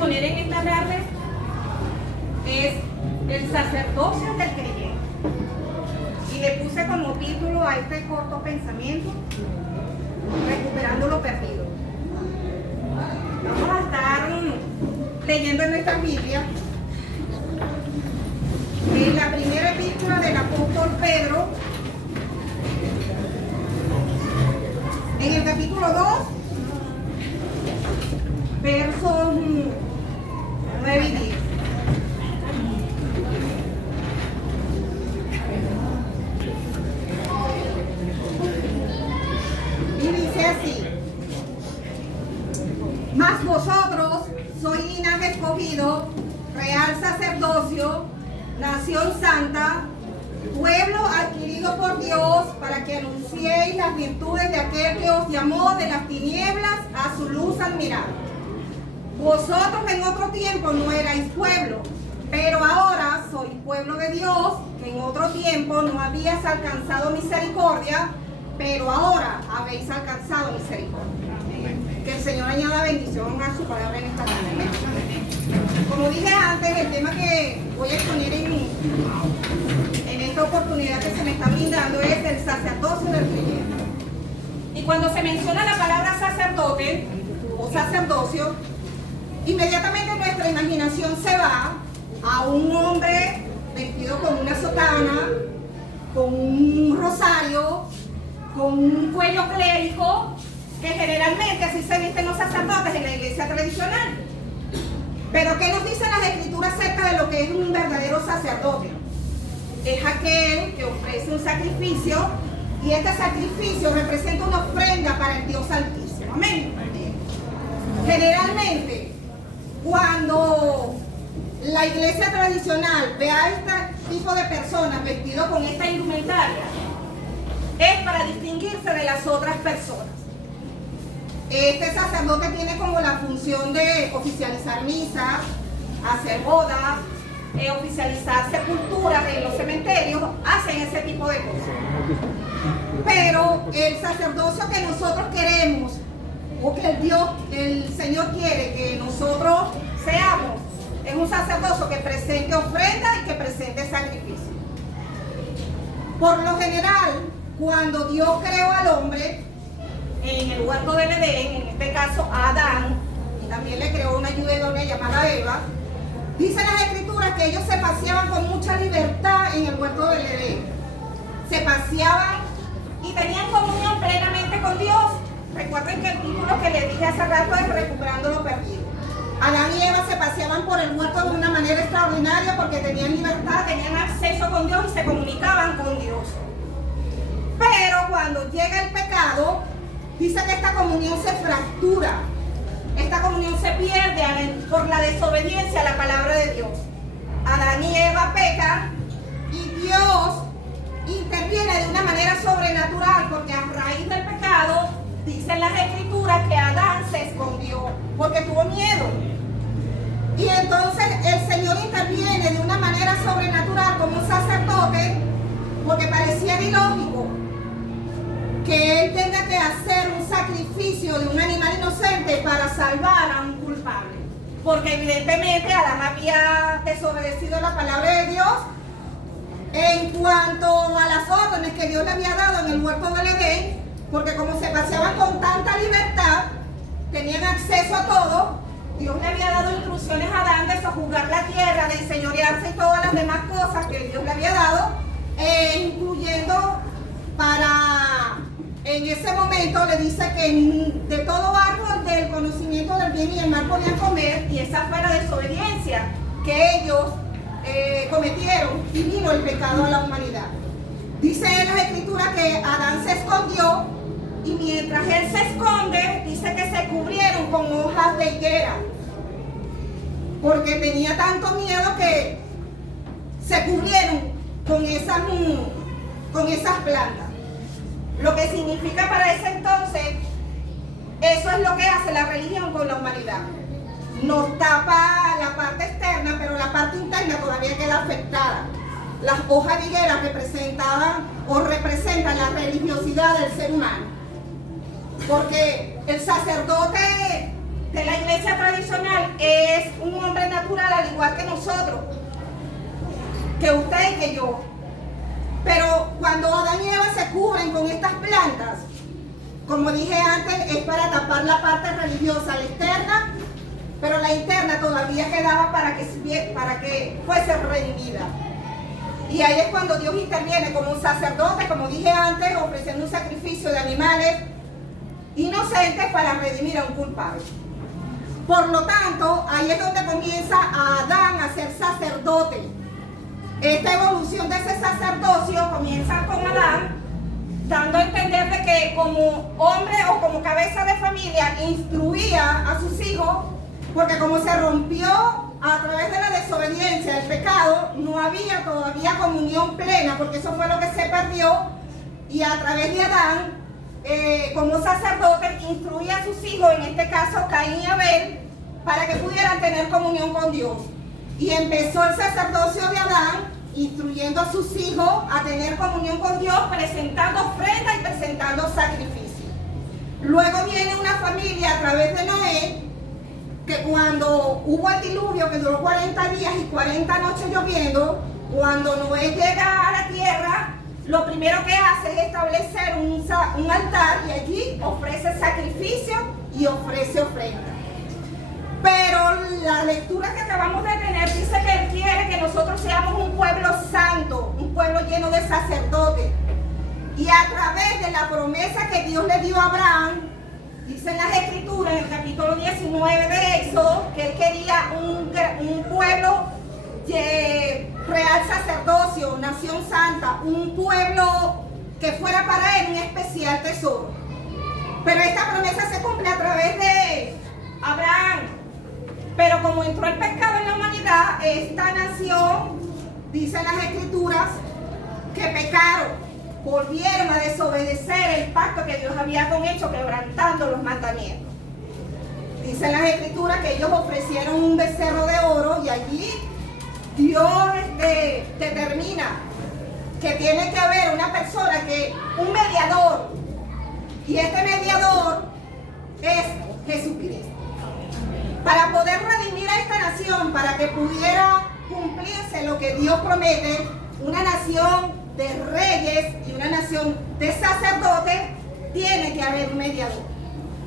exponer en esta tarde es el sacerdocio del creyente. Y le puse como título a este corto pensamiento, recuperando lo perdido. Vamos a estar leyendo en nuestra Biblia en la primera epístola del apóstol Pedro, en el capítulo 2, versos 9 y 10. Y dice así: mas vosotros sois linaje escogido, real sacerdocio, nación santa, pueblo adquirido por Dios, para que anunciéis las virtudes de aquel que os llamó de las tinieblas a su luz admirable. Vosotros en otro tiempo no erais pueblo, pero ahora sois pueblo de Dios, que en otro tiempo no habías alcanzado misericordia, pero ahora habéis alcanzado misericordia. Que el Señor añada bendición a su palabra en esta tarde. Como dije antes, el tema que voy a exponer en esta oportunidad que se me está brindando es el sacerdocio del creyente. Y cuando se menciona la palabra sacerdote o sacerdocio, inmediatamente nuestra imaginación se va a un hombre vestido con una sotana, con un rosario, con un cuello clérigo, que generalmente así se visten los sacerdotes en la iglesia tradicional. Pero ¿qué nos dicen las escrituras acerca de lo que es un verdadero sacerdote? Es aquel que ofrece un sacrificio, y este sacrificio representa una ofrenda para el Dios Altísimo. Amén. Generalmente, cuando la iglesia tradicional ve a este tipo de personas vestidos con esta indumentaria, es para distinguirse de las otras personas. Este sacerdote tiene como la función de oficializar misas, hacer bodas, oficializar sepulturas en los cementerios, hacen ese tipo de cosas. Pero el sacerdocio que nosotros queremos, o que el Señor quiere que nosotros seamos, es un sacerdocio que presente ofrenda y que presente sacrificio. Por lo general, cuando Dios creó al hombre en el huerto del Edén, en este caso a Adán, y también le creó una ayudadora llamada Eva, dicen las escrituras que ellos se paseaban con mucha libertad en el huerto del Edén. Se paseaban y tenían comunión plenamente con Dios. Recuerden que el título que les dije hace rato es Recuperando lo perdido. Adán y Eva se paseaban por el huerto de una manera extraordinaria porque tenían libertad, tenían acceso con Dios y se comunicaban con Dios. Pero cuando llega el pecado, dice que esta comunión se fractura, esta comunión se pierde por la desobediencia a la palabra de Dios. Adán y Eva pecan y Dios interviene de una manera sobrenatural, porque a raíz del pecado, dicen las escrituras que Adán se escondió porque tuvo miedo. Y entonces el Señor interviene de una manera sobrenatural como un sacerdote, porque parecía ilógico que él tenga que hacer un sacrificio de un animal inocente para salvar a un culpable, porque evidentemente Adán había desobedecido la palabra de Dios en cuanto a las órdenes que Dios le había dado en el huerto del Edén, porque como se paseaban con tanta libertad, tenían acceso a todo. Dios le había dado instrucciones a Adán de sojuzgar la tierra, de enseñorearse y todas las demás cosas que Dios le había dado, incluyendo en ese momento le dice que de todo árbol del conocimiento del bien y el mal podían comer, y esa fue la desobediencia que ellos cometieron, y vino el pecado a la humanidad. Dice en las escrituras que Adán se escondió, y mientras él se esconde, dice que se cubrieron con hojas de higuera, porque tenía tanto miedo que se cubrieron con esas plantas. Lo que significa para ese entonces, eso es lo que hace la religión con la humanidad. Nos tapa la parte externa, pero la parte interna todavía queda afectada. Las hojas de higuera representaban o representan la religiosidad del ser humano. Porque el sacerdote de la iglesia tradicional es que nosotros, que usted y que yo. Pero cuando Adán y Eva se cubren con estas plantas, como dije antes, es para tapar la parte religiosa, la externa, pero la interna todavía quedaba para que fuese redimida. Y ahí es cuando Dios interviene como un sacerdote, como dije antes, ofreciendo un sacrificio de animales inocentes para redimir a un culpable. Por lo tanto, ahí es donde comienza a Adán a ser sacerdote. Esta evolución de ese sacerdocio comienza con Adán, dando a entender de que como hombre o como cabeza de familia instruía a sus hijos, porque como se rompió a través de la desobediencia, el pecado, no había todavía comunión plena, porque eso fue lo que se perdió, y a través de Adán, como sacerdote, instruía a sus hijos, en este caso Caín y Abel, para que pudieran tener comunión con Dios. Y empezó el sacerdocio de Adán, instruyendo a sus hijos a tener comunión con Dios, presentando ofrenda y presentando sacrificio. Luego viene una familia a través de Noé, que cuando hubo el diluvio que duró 40 días y 40 noches lloviendo, cuando Noé llega a la tierra, lo primero que hace es establecer un altar y allí ofrece sacrificio y ofrece ofrenda. Pero la lectura que acabamos de tener dice que Él quiere que nosotros seamos un pueblo santo, un pueblo lleno de sacerdotes. Y a través de la promesa que Dios le dio a Abraham, dice en las Escrituras, en el capítulo 19 de Éxodo, que Él quería un pueblo real sacerdocio, nación santa, un pueblo que fuera para Él un especial tesoro. Pero esta promesa se cumple a través de Abraham. Pero como entró el pecado en la humanidad, esta nación, dicen las Escrituras, que pecaron, volvieron a desobedecer el pacto que Dios había hecho, quebrantando los mandamientos. Dicen las Escrituras que ellos ofrecieron un becerro de oro y allí Dios determina que tiene que haber una persona, un mediador, y este mediador es Jesucristo. Para poder redimir a esta nación, para que pudiera cumplirse lo que Dios promete, una nación de reyes y una nación de sacerdotes, tiene que haber un mediador.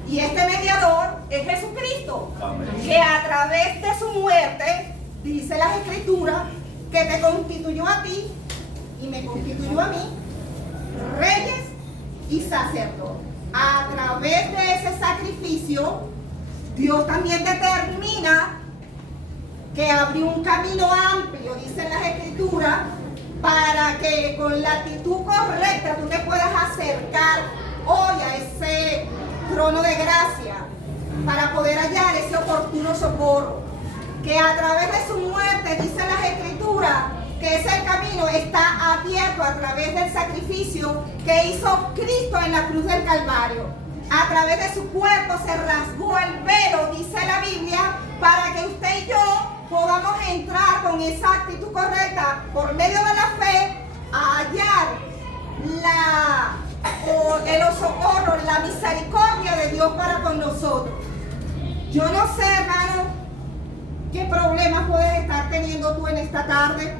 Y este mediador es Jesucristo. Amén. Que a través de su muerte, dice las Escrituras, que te constituyó a ti y me constituyó a mí, reyes y sacerdotes. A través de ese sacrificio, Dios también determina que abrió un camino amplio, dicen las Escrituras, para que con la actitud correcta tú te puedas acercar hoy a ese trono de gracia, para poder hallar ese oportuno socorro. Que a través de su muerte, dicen las Escrituras, que ese camino está abierto a través del sacrificio que hizo Cristo en la cruz del Calvario. A través de su cuerpo se rasgó el velo, dice la Biblia, para que usted y yo podamos entrar con esa actitud correcta por medio de la fe a hallar el socorro, la misericordia de Dios para con nosotros. Yo no sé, hermano, qué problemas puedes estar teniendo tú en esta tarde,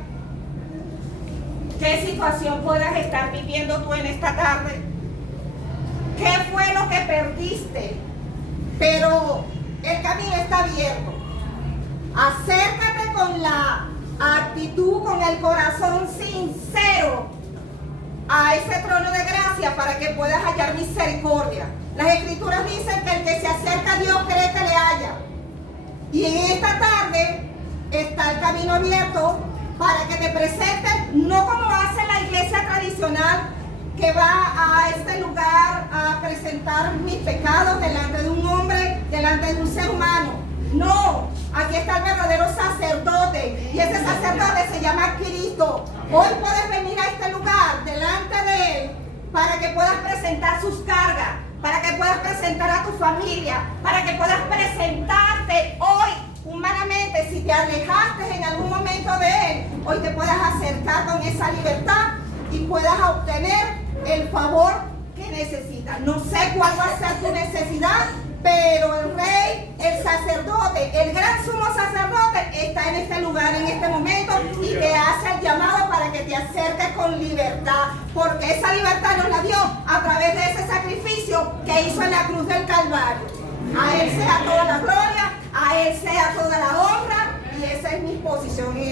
qué situación puedas estar viviendo tú en esta tarde. ¿Qué fue lo que perdiste? Pero el camino está abierto. Acércate con la actitud, con el corazón sincero a ese trono de gracia para que puedas hallar misericordia. Las Escrituras dicen que el que se acerca a Dios cree que le halla. Y en esta tarde está el camino abierto para que te presentes, no como hace la iglesia tradicional, que va a este lugar a presentar mis pecados delante de un hombre, delante de un ser humano. No, aquí está el verdadero sacerdote y ese sacerdote se llama Cristo. Hoy puedes venir a este lugar delante de Él para que puedas presentar sus cargas, para que puedas presentar a tu familia, para que puedas presentarte hoy humanamente. Si te alejaste en algún momento de Él, hoy te puedas acercar con esa libertad y puedas obtener el favor que necesitas. No sé cuál va a ser tu necesidad, pero el rey, el sacerdote, el gran sumo sacerdote está en este lugar en este momento y te hace el llamado para que te acerques con libertad, porque esa libertad nos la dio a través de ese sacrificio que hizo en la cruz del Calvario. A Él sea toda la gloria, a Él sea toda la honra, y esa es mi posición en